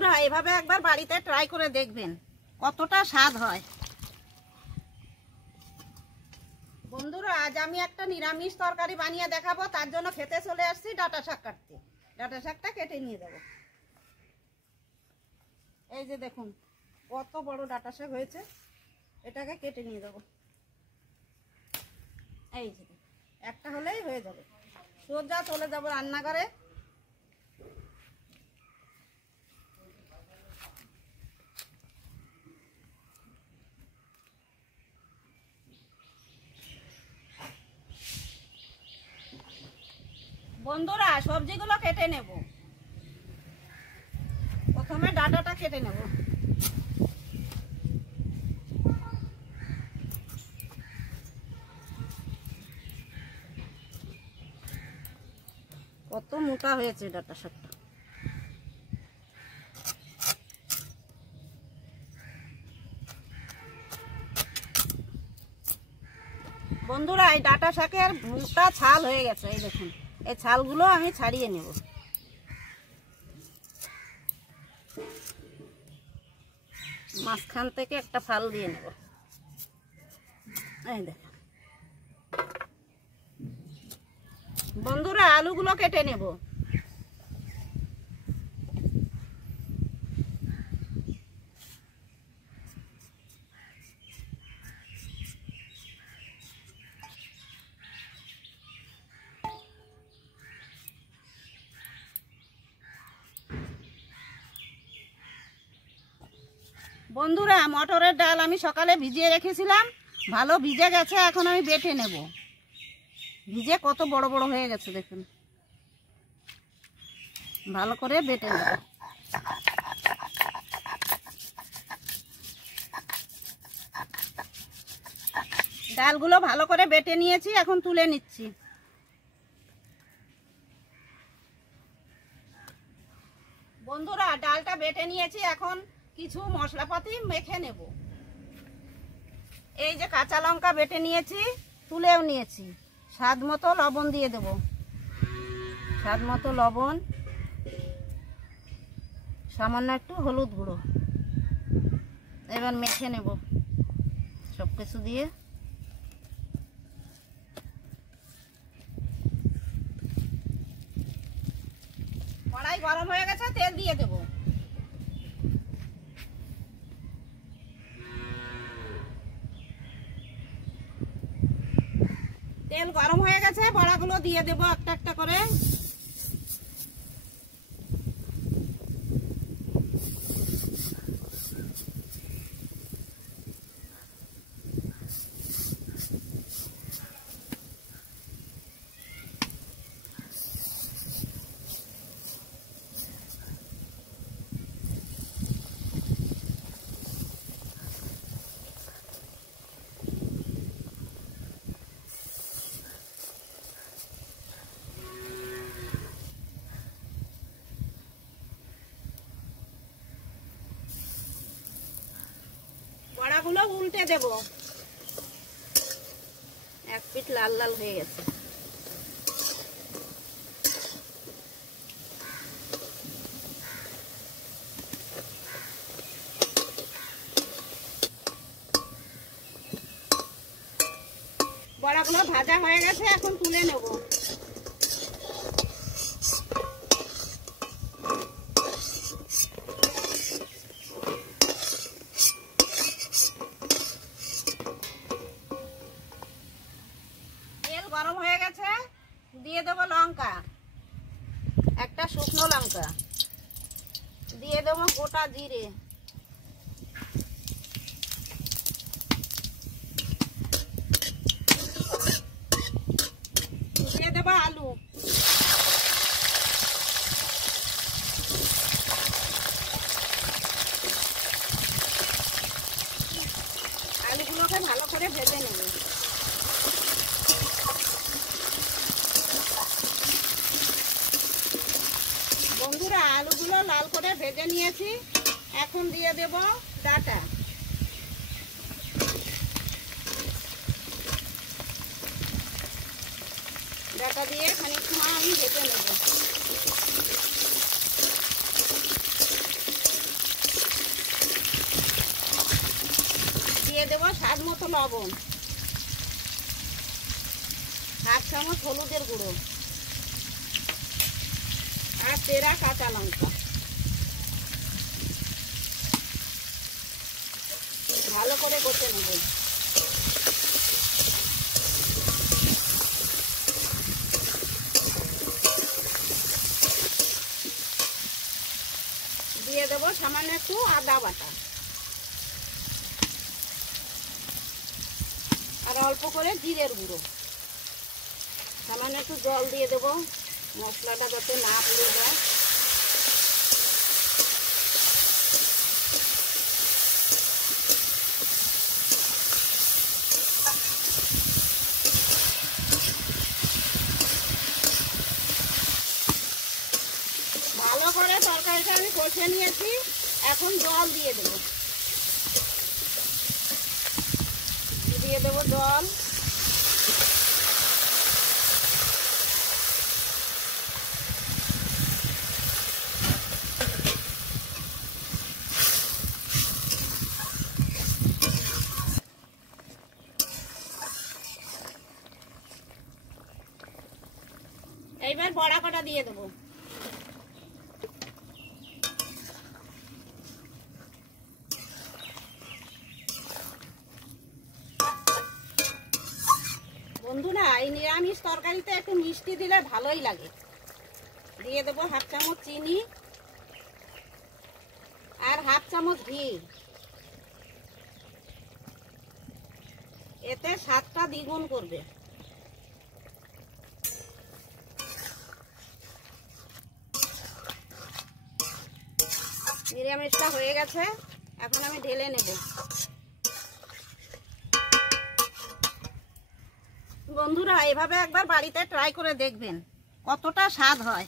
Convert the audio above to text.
বন্ধুরা এভাবে একবার বাড়িতে ট্রাই করে দেখবেন কতটা স্বাদ হয়। বন্ধুরা আজ আমি একটা নিরামিষ তরকারি বানিয়ে দেখাবো, তার জন্য খেতে চলে আসছি ডাঁটা শাক কাটতে। ডাঁটা শাকটা কেটে নিয়ে যাব। এই যে দেখুন কত বড় ডাঁটা শাক হয়েছে, এটাকে কেটে নিয়ে যাব। এই যে একটা হলেই হয়ে যাবে, সোজা চলে যাব রান্নাঘরে। বন্ধুরা সবজিগুলো কেটে নেব। প্রথমে ডাঁটাটা কেটে নেব। কত মোটা হয়েছে ডাঁটা শাকটা। বন্ধুরা এই ডাঁটা শাকের মোটা ছাল হয়ে গেছে, এই দেখুন এই ছালগুলো আমি ছাড়িয়ে নেব। মাঝখান থেকে একটা ফাল দিয়ে নেব। এই দেখুন বন্ধুরা আলুগুলো কেটে নেব। বন্ধুরা মটরের ডাল আমি সকালে ভিজিয়ে রেখেছিলাম, ভালো ভিজে গেছে। এখন আমি বেটে নেব। ভিজে কত বড় বড় হয়ে গেছে দেখুন, ভালো করে বেটে নেব। ডালগুলো ভালো করে বেটে নিয়েছি, এখন তুলে নিচ্ছি। বন্ধুরা ডালটা বেটে নিয়েছি, এখন কিছু মশলাপাতি মেখে নেব। এই যে কাঁচা লঙ্কা বেটে নিয়েছি, তুলেও নিয়েছি। স্বাদ মতো লবণ দিয়ে দেব, স্বাদ মতো লবণ, সামান্য একটু হলুদ গুঁড়ো। এবার মেখে নেব সব কিছু দিয়ে। কড়াই গরম হয়ে গেছে, তেল দিয়ে দেব। তেল গরম হয়ে গেছে, বড়াগুলো দিয়ে দেব একটা একটা করে। বড়াগুলো উল্টে দেব। এক পিঠ লাল লাল হয়ে গেছে। বড়াগুলো ভাজা হয়ে গেছে, এখন তুলে নেব। গরম হয়ে গেছে, দিয়ে দেবো লঙ্কা, একটা শুকনো লঙ্কা দিয়ে দেবো, গোটা জিরে, দিয়ে দেবো আলু, আলুগুলোকে ভালো করে ভেজে নেব। বন্ধুরা আলুগুলো লাল করে ভেজে নিয়েছি, এখন দিয়ে দেব ডাঁটা। ডাঁটা দিয়ে খানিক সময় আমি ভেজে নেব। দিয়ে দেবো স্বাদ মতো লবণ, 1/2 চামচ হলুদের গুঁড়ো আর 13 কাঁচা লঙ্কা। ভালো করে কষে নেব। দিয়ে দেবো সামান্য একটু আদা বাটা আর অল্প করে জিরের গুঁড়ো। সামান্য একটু জল দিয়ে দেবো মশলাটা যাতে না পুড়ে যায়। ভালো করে তরকারিটা আমি কষে নিয়েছি, এখন জল দিয়ে দেবো। দিয়ে দেবো জল। এইবার বড়া কটা দিয়ে দেবো। বন্ধুরা, এই নিরামিষ তরকারিতে একটু মিষ্টি দিলে ভালোই লাগে। দিয়ে দেবো 1/2 চামচ চিনি আর 1/2 চামচ ঘি। এতে স্বাদটা দ্বিগুণ করবে। নিরামিষটা হয়ে গেছে, এখন আমি ঢেলে নেব। বন্ধুরা, এভাবে একবার বাড়িতে ট্রাই করে দেখবেন কতটা স্বাদ হয়।